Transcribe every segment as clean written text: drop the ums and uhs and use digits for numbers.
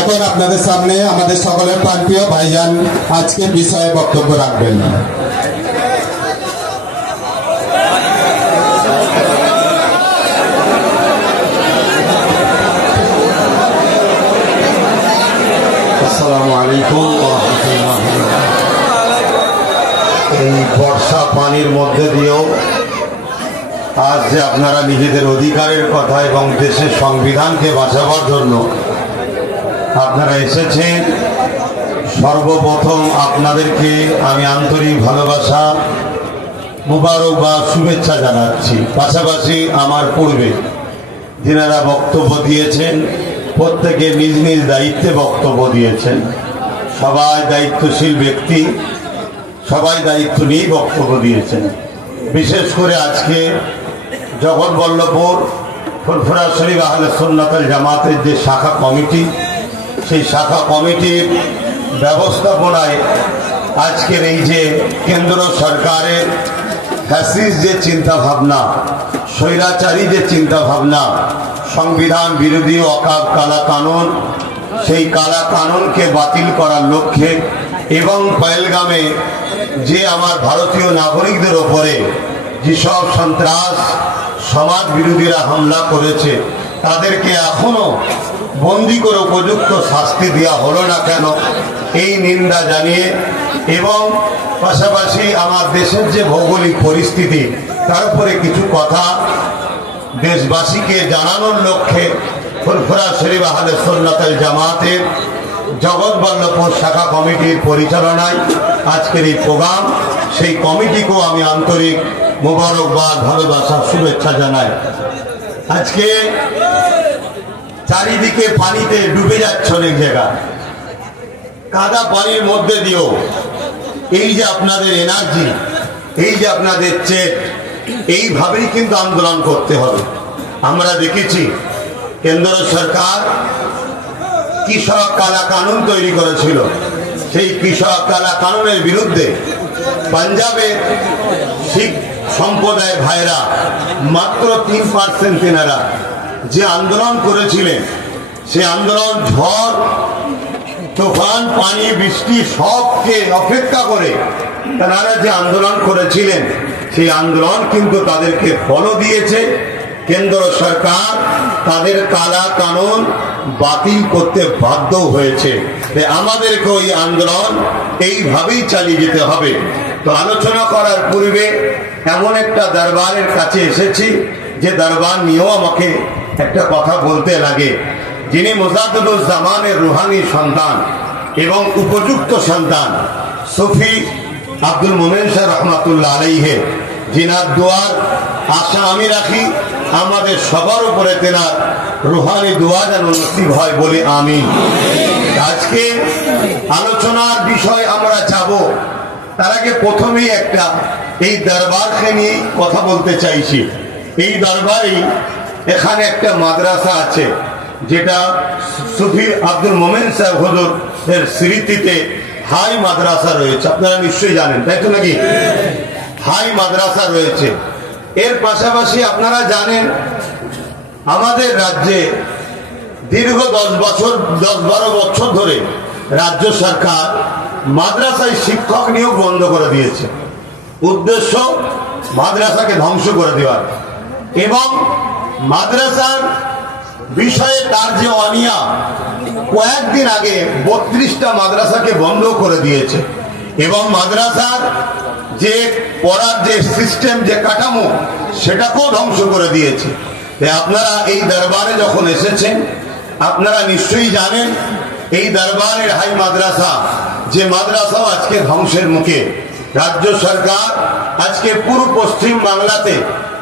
এখন আপনাদের সামনে আমাদের সকলের প্রাণপ্রিয় ভাইজান আজকে বিষয়ে বক্তব্য রাখবেন। আসসালামু আলাইকুম ওয়া রাহমাতুল্লাহ। এই বর্ষা পানির মধ্যে দিয়েও আজ যে আপনারা নিজেদের অধিকারের কথা এবং দেশের সংবিধানকে বাঁচাবার জন্য আপনারা এসেছেন, সর্বপ্রথম আপনাদেরকে আমি আন্তরিক ভালোবাসা, মুবারকবাদ, শুভেচ্ছা জানাচ্ছি। পাশাপাশি আমার পূর্বে যিনারা বক্তব্য দিয়েছেন প্রত্যেকে নিজ নিজ দায়িত্বে বক্তব্য দিয়েছেন। সবাই দায়িত্বশীল ব্যক্তি, সবাই দায়িত্ব নিয়েই বক্তব্য দিয়েছেন। বিশেষ করে আজকে জগৎবল্লভপুর ফুরফুরা শরীফ আহলে সুন্নাত ওয়াল জামাতের যে শাখা কমিটি, সেই শাখা কমিটির ব্যবস্থাপনায় আজকের এই যে কেন্দ্র সরকারের ফ্যাসিস্ট যে চিন্তাভাবনা, স্বৈরাচারী যে চিন্তাভাবনা, সংবিধান বিরোধী অকাব কালা কানুন, সেই কালা কানুনকে বাতিল করার লক্ষ্যে এবং পহেলগামে যে আমার ভারতীয় নাগরিকদের ওপরে যেসব সন্ত্রাস সমাজ বিরোধীরা হামলা করেছে, তাদেরকে এখনো বন্দি করে উপযুক্ত শাস্তি দেওয়া হলো না কেন, এই নিন্দা জানিয়ে এবং পাশাপাশি আমার দেশের যে ভৌগোলিক পরিস্থিতি তার উপরে কিছু কথা দেশবাসীকে জানানোর লক্ষ্যে ফুরফুরা শরীফ আহলে সুন্নাত ওয়াল জামাতের জগৎবল্লভপুর শাখা কমিটির পরিচালনায় আজকের এই প্রোগ্রাম, সেই কমিটিকেও আমি আন্তরিক মোবারকবাদ, ভালোবাসা, শুভেচ্ছা জানাই। আজকে চারিদিকে পানিতে ডুবে যাচ্ছে অনেক জায়গা, কাদা পানির মধ্যে দিয়েও এই যে আপনাদের এনার্জি, এই যে আপনাদের চেট, এইভাবেই কিন্তু আন্দোলন করতে হবে। আমরা দেখেছি কেন্দ্র সরকার কৃষক কালা কানুন তৈরি করেছিল। সেই কৃষক কালা কানুনের বিরুদ্ধে পাঞ্জাবের শিখ সম্প্রদায় ভাইরা মাত্র 3% তেনারা যে আন্দোলন করেছিলেন, সে আন্দোলন ঝড় তুফান পানি বৃষ্টি সবকে অপেক্ষা করে তারা যে আন্দোলন করেছিলেন, সেই আন্দোলন কিন্তু তাদেরকে ফলও দিয়েছে। কেন্দ্র সরকার তাদের কালা কানুন বাতিল করতে বাধ্য হয়েছে। আমাদেরকে ওই আন্দোলন এইভাবেই চালিয়ে যেতে হবে। তো আলোচনা করার পূর্বে এমন একটা দরবারের কাছে এসেছি যে দরবার নিয়েও আমাকে একটা কথা বলতে লাগে। যিনি মুজাদ্দিদুজ্জামানের রুহানি সন্তান এবং উপযুক্ত সন্তান সুফি আব্দুল মোমেন শাহ রহমাতুল্লাহ আলাইহি, যিনার দোয়ার আশা আমি রাখি আমাদের সবার উপরে তেনার রুহানি দোয়া যেন নসিব হয় বলে আমিন। আজকে আলোচনার বিষয় আমরা যাব, তার আগে প্রথমেই একটা এই দরবারকে নিয়ে কথা বলতে চাইছি। এই দরবারে এখানে একটা মাদ্রাসা আছে, যেটা সুফি আব্দুল মোমেন সাহেব হুজুরের স্মৃতিতে হাই মাদ্রাসা রয়েছে। আপনারা নিশ্চয়ই জানেন, তাই তো নাকি? হাই মাদ্রাসা রয়েছে। এর পাশাপাশি আপনারা জানেন আমাদের রাজ্যে দীর্ঘ 10-12 বছর ধরে রাজ্য সরকার মাদ্রাসায় শিক্ষক নিয়োগ বন্ধ করে দিয়েছে। উদ্দেশ্য মাদ্রাসাকে ধ্বংস করে দেওয়ার এবং মাদ্রাসার বিষয়ে তার যে অনিয়া, কয়েকদিন আগে 32টা মাদ্রাসাকে বন্ধ করে দিয়েছে এবং মাদ্রাসার যে পড়ার যে সিস্টেম, যে কাঠামো, সেটাকেও ধ্বংস করে দিয়েছে। আপনারা এই দরবারে যখন এসেছেন আপনারা নিশ্চয়ই জানেন এই দরবারের হাই মাদ্রাসা, যে মাদ্রাসাও আজকে ধ্বংসের মুখে। রাজ্য সরকার আজকে পুরো পশ্চিম বাংলাতে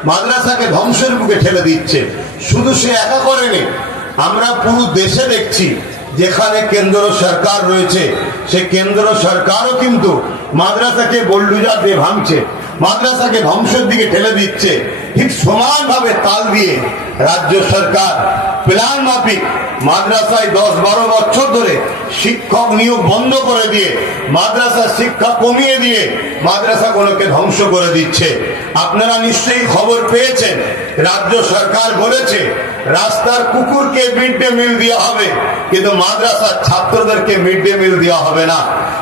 মাদ্রাসাকে ধ্বংসের মুখে ঠেলে দিচ্ছে। শুধু সে একা করেনি, আমরা পুরো দেশে দেখছি যেখানে কেন্দ্র সরকার রয়েছে সে কেন্দ্র সরকারও কিন্তু মাদ্রাসাকে বুলডোজার দিয়ে ভাঙছে, মাদ্রাসাকে ধ্বংসের দিকে ঠেলে দিচ্ছে। ঠিক সমানভাবে তাল দিয়ে রাজ্য সরকার প্ল্যান মাফিক মাদ্রাসায় 10-12 বছর ধরে শিক্ষক নিয়োগ বন্ধ করে দিয়ে, মাদ্রাসার শিক্ষা কমিয়ে দিয়ে মাদ্রাসাগুলোকে ধ্বংস করে দিচ্ছে। আপনারা নিশ্চয়ই খবর পেয়েছেন, রাজ্য সরকার বলেছে রাস্তার কুকুরকে মিড ডে মিল দেওয়া হবে, কিন্তু মাদ্রাসার ছাত্রদেরকে মিড ডে মিল দেওয়া হবে না।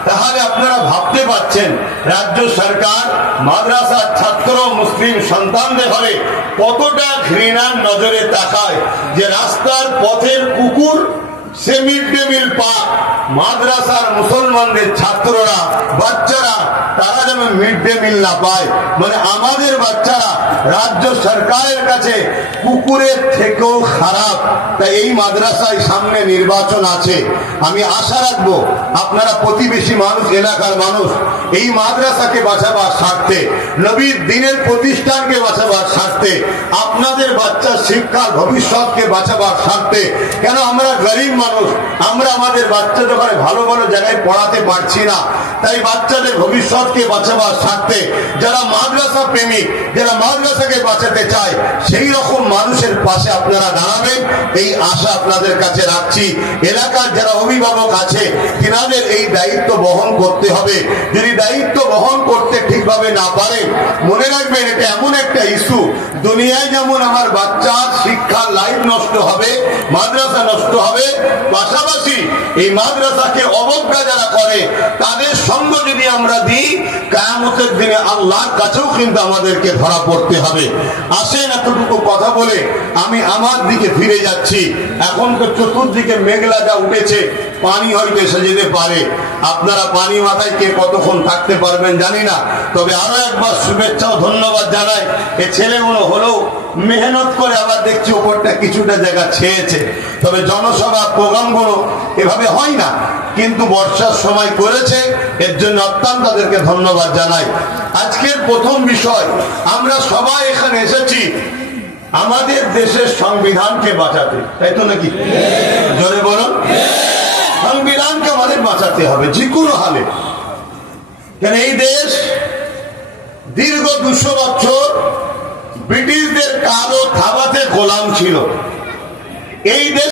তাহলে আপনারা ভাবতে পারছেন রাজ্য সরকার মাদ্রাসার ছাত্র মুসলিম সন্তানদের হলে কতটা ঘৃণার নজরে তাকায়, যে রাস্তার পথের কুকুর সে মিড ডে মিল পাক, মাদ্রাসার মুসলমানদের ছাত্ররা বাচ্চারা তারা যেন মিড ডে মিল না পায়। মানে আমাদের বাচ্চারা রাজ্য সরকারের কাছে কুকুরের থেকেও খারাপ। তাই এই মাদ্রাসায় সামনে নির্বাচন আছে, আমি আশা রাখবো আপনারা প্রতিবেশী মানুষ, এলাকার মানুষ এই মাদ্রাসাকে বাঁচাবার স্বার্থে, নবীর দ্বীনের প্রতিষ্ঠানকে বাঁচাবার স্বার্থে, আপনাদের বাচ্চার শিক্ষার ভবিষ্যৎকে বাঁচাবার স্বার্থে, কেন আমরা গরিব মানুষ, আমরা আমাদের বাচ্চা যখন ভালো ভালো জায়গায় পড়াতে পারছি না, তাই বাচ্চাদের ভবিষ্যৎকে বাঁচাবার স্বার্থে যারা মাদ্রাসা প্রেমিক, যারা মাদ্রাসাকে বাঁচাতে চায়, সেই রকম মানুষের পাশে আপনারা দাঁড়াবেন এই আশা আপনাদের কাছে রাখছি। এলাকার যারা অভিভাবক আছে তিনাদের এই দায়িত্ব বহন করতে হবে। যদি দায়িত্ব বহন করতে ঠিকভাবে না পারেন, মনে রাখবেন এটা এমন একটা ইস্যু, দুনিয়ায় যেমন আমার বাচ্চার শিক্ষার লাইফ নষ্ট হবে, মাদ্রাসা নষ্ট হবে, পাশাপাশি এই মাদ্রাসাকে অবজ্ঞা যারা করে তাদের সঙ্গ যদি আমরা দিই, কিয়ামতের দিনে আল্লাহর কাছেও কিন্তু আমাদেরকে ধরা পড়তে হবে। আসেন এতটুকু কথা বলে আমি আমার দিকে ফিরে যাচ্ছি। এখন তো চতুর্দিকে মেঘলা যা উঠেছে, পানি হয়তো এসে যেতে পারে। আপনারা পানি মাথায় কে কতক্ষণ থাকতে পারবেন জানি না, তবে আরো একবার শুভেচ্ছা ও ধন্যবাদ জানাই। এ ছেলেগুলো হলেও মেহনত করে, আবার দেখছি উপরটা কিছুটা জায়গা ছেয়েছে। তবে জনসভা প্রোগ্রামগুলো এভাবে হয় না, কিন্তু বর্ষার সময় করেছে, এর জন্য অত্যন্ত তাদেরকে ধন্যবাদ জানাই। আজকের প্রথম বিষয়, আমরা সবাই এখানে এসেছি আমাদের দেশের সংবিধানকে বাঁচাতে, তাই তো নাকি? জোরে বলুন। সংবিধানকে আমাদের বাঁচাতে হবে যে কোনো হালে। কেন এই দেশ দীর্ঘ 200 বছর ব্রিটিশদের কালো থাবাতে গোলাম ছিল। এই দেশ